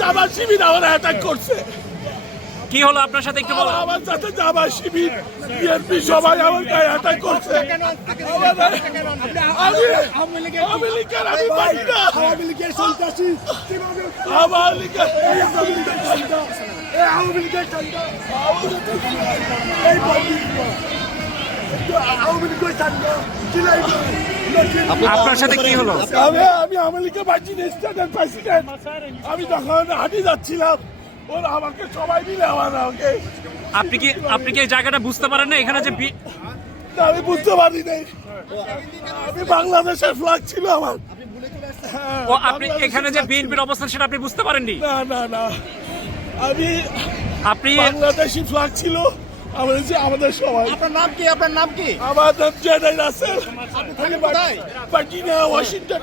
জামাত শিবির আমার অ্যাটাক করছে। কি হলো আপনার সাথে একটু বলুন। আমার সাথে জামাত শিবির বিএনপি সবাই আমার গায়ে অ্যাটাক করছে। আমি পারি না। আওয়ামী লীগের সন্ত্রাসী কিভাবে আমার লীগের এই আওয়ামী লীগের সন্ত্রাস এই আওয়ামী লীগের সন্ত্রাস চিলাই আপনার সাথে কি হলো? আমি আওয়ামী লীগের প্রেসিডেন্ট। আমি তখন হাঁটি যাচ্ছিলাম, ওরা আমাকে সবাই মিলে আমাকে। আপনি কি এই জায়গাটা বুঝতে পারেন না? এখানে যে আমি বুঝতে পারি নাই, আমি বাংলাদেশের ফ্ল্যাগ ছিল আমার। ও আপনি এখানে যে বিএনপির অবস্থান সেটা আপনি বুঝতে পারেননি? না না না, আপনি বাংলাদেশি ফ্ল্যাগ ছিল আমাদের সবাই। আপনার নাম কি? আপনার নাম কি? আমার নাম জেডাই রাসেল। থাকেন কোথায়? Virginia, Washington.